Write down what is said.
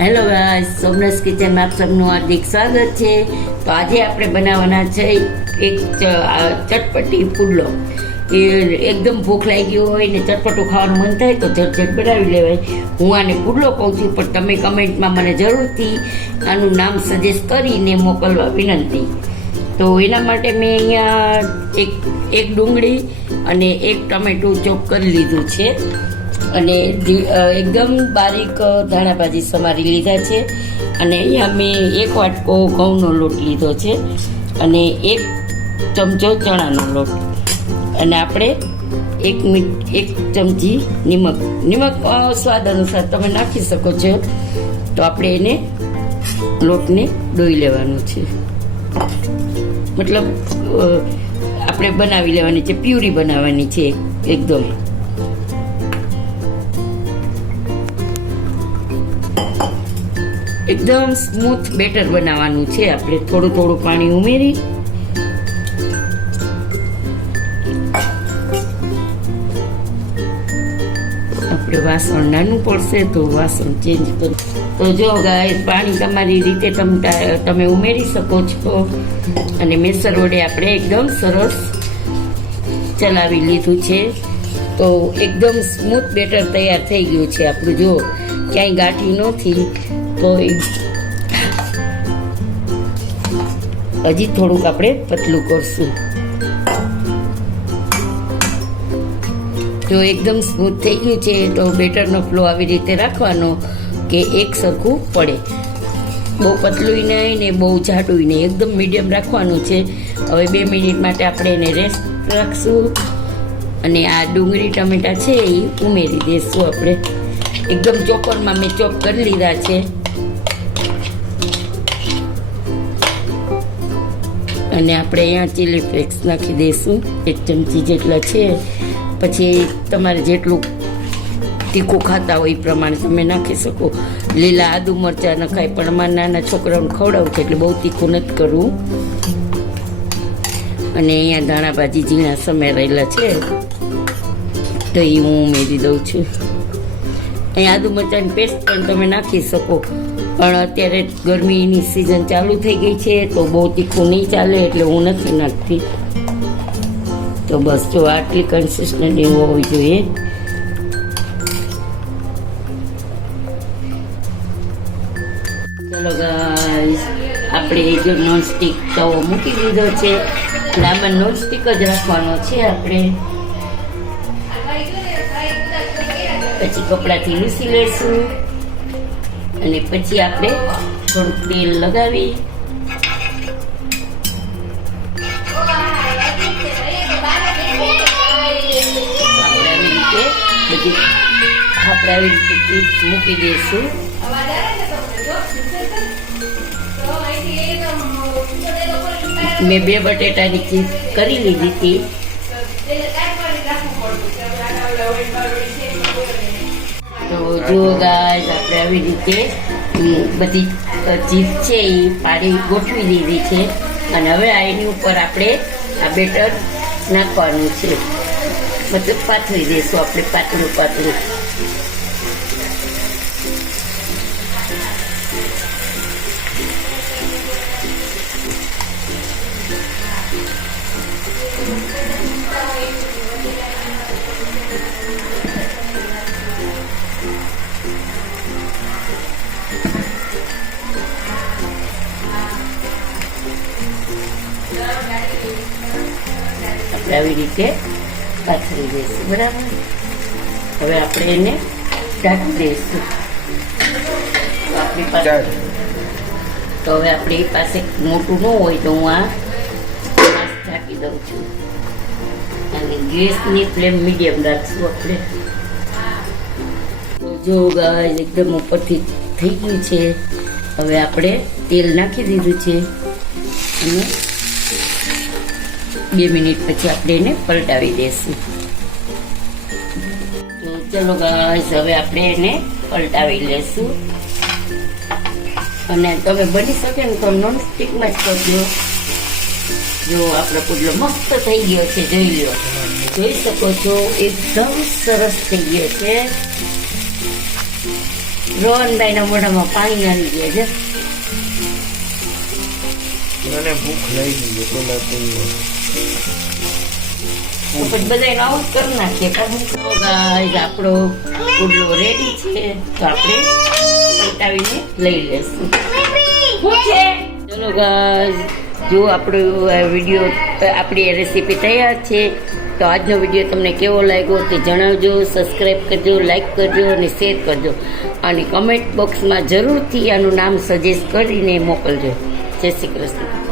Hello guys, Somnath કિચનમાં આપ સૌનું હાર્દિક સ્વાગત છે. તો આજે આપણે બનાવવાના છે એક ચટપટી પુડલો. એ એકદમ ભૂખ લાગી હોય ને ચટપટું ખાવાનું મન થાય તો ઝટઝટ બનાવી લેવાય. હું આને પુડલો કહું છું, પણ તમે કમેન્ટમાં મને જરૂરથી આનું નામ સજેસ્ટ કરીને મોકલવા વિનંતી. તો એના માટે મેં અહીંયા એક ડુંગળી અને એક ટમેટું ચોપ કરી લીધું છે અને એકદમ બારીક ધાણાભાજી સમારી લીધા છે. અને અહીંયા મેં એક વાટકો ઘઉંનો લોટ લીધો છે અને એક ચમચો ચણાનો લોટ, અને આપણે એક ચમચી નિમક સ્વાદ અનુસાર તમે નાખી શકો છો. તો આપણે એને લોટને ડોઈ લેવાનો છે, મતલબ આપણે બનાવી લેવાની છે, પ્યુરી બનાવવાની છે એકદમ. એકદમ સ્મૂથ બેટર બનાવવાનું છે. આપણે થોડું પાણી ઉમેરી આપણે વાસણ નાનું પડશે તો વાસણ ચેન્જ કરું. તો જો ગાય પાણી તમારી રીતે તમે ઉમેરી શકો છો. અને મેસર વડે આપણે એકદમ સરસ ચલાવી લીધું છે. તો એકદમ સ્મૂથ બેટર તૈયાર થઈ ગયું છે આપણું. જો ક્યાંય ગાંઠી નથી. તો હજી થોડુંક આપણે પતલું કરશું. જો એકદમ સ્મૂથ થઈ ગયું છે. તો બેટરનો ફ્લો આવી રીતે રાખવાનો કે એક સરખું પડે, બહુ પતલું નહીં ને બહુ જાડું નહીં, એકદમ મીડિયમ રાખવાનું છે. હવે 2 મિનિટ માટે આપણે એને રેસ્ટ રાખશું અને આ ડુંગળી ટમેટા છે એ ઉમેરી દઈશું આપણે. એકદમ ચોપરમાં મેં ચોપ કરી લીધા છે. અને આપણે અહીંયા ચીલી ફ્લેક્સ નાખી દઈશું 1 ચમચી જેટલા છે. પછી તમારે જેટલું તીખું ખાતા હોય એ પ્રમાણે તમે નાખી શકો. લીલા આદુ મરચાં નખાય, પણ અમારા નાના છોકરાઓને ખવડાવું છે એટલે બહુ તીખું નથી કરવું. અને અહીંયા ધાણાભાજી ઝીણા સમારેલા છે તો એ હું ઉમેરી દઉં છું. અહીંયા આદુ મરચાંની પેસ્ટ પણ તમે નાખી શકો, પણ અત્યારે ગરમીની સિઝન ચાલુ થઈ ગઈ છે તો બહુ તીખું નહીં ચાલે એટલે હું નથી નાખતી. તો બસ જો આટલી કન્સિસ્ટન્સી હોવી જોઈએ. ચલો ગાઈસ, આપણે જો નોનસ્ટિક તવો મૂકી દીધો છે. આમાં નોનસ્ટિક જ રાખવાનો છે આપણે. પછી કપડાથી લૂસી લઈશું અને પછી આપણે થોડુંક તેલ લગાવી આપણે આવી રીતે મૂકી દઈશું. મેં 2 બટેટાની ચીઝ કરી લીધી હતી. તો જુઓ ગાઈસ, આપણે આવી રીતે બધી ચીઝ છે એ પાડી ગોઠવી દીધી છે. અને હવે એની ઉપર આપણે આ બેટર નાખવાનું છે, મતલબ પાથરી દઈશું આપણે પાતળું. આપણે આવી રીતે પાથરી દઈશું, બરાબર. હવે આપણે એને ઢાંકી દઈશું. આપણી પાસે તો હવે આપણી પાસે મોટું ન હોય તો હું આ ઢાંકી દઉં છું. અને ગેસની ફ્લેમ મીડિયમ રાખશું આપણે. જો ગાઈસ, એકદમ ઉપરથી થઈ ગયું છે. હવે આપણે તેલ નાખી દીધું છે અને 2 મિનિટ પછી આપણે એને પલટાવી દઈશું. તો ચલો ગાઈસ, હવે આપણે એને પલટાવી લઈશું. અને તમે બની શકે ને તો નોન સ્ટિકમાં જ કરજો. જો આપણો પુડલો મસ્ત થઈ ગયો છે, જોઈ લો. જોઈ શકો છો એકદમ સરસ થઈ ગયો છે. રોહનભાઈના મોઢામાં પાણી આવી ગયા છે. મને ભૂખ લાગી ગઈ પેલા તો પછી બધાને આવું જ કરી નાખીએ. તો ગાઈસ આપણો પુડલો રેડી છે, તો આપણે પલટાવીને લઈ લેશું. શું છે? ચલો ગાઈસ, જો આપણો વિડીયો, આપણી રેસીપી તૈયાર છે. તો આજનો વિડીયો તમને કેવો લાગ્યો તે જણાવજો. સબસ્ક્રાઈબ કરજો, લાઈક કરજો અને શેર કરજો, અને કમેન્ટ બોક્સમાં જરૂરથી આનું નામ સજેસ્ટ કરીને મોકલજો. જય શ્રી કૃષ્ણ.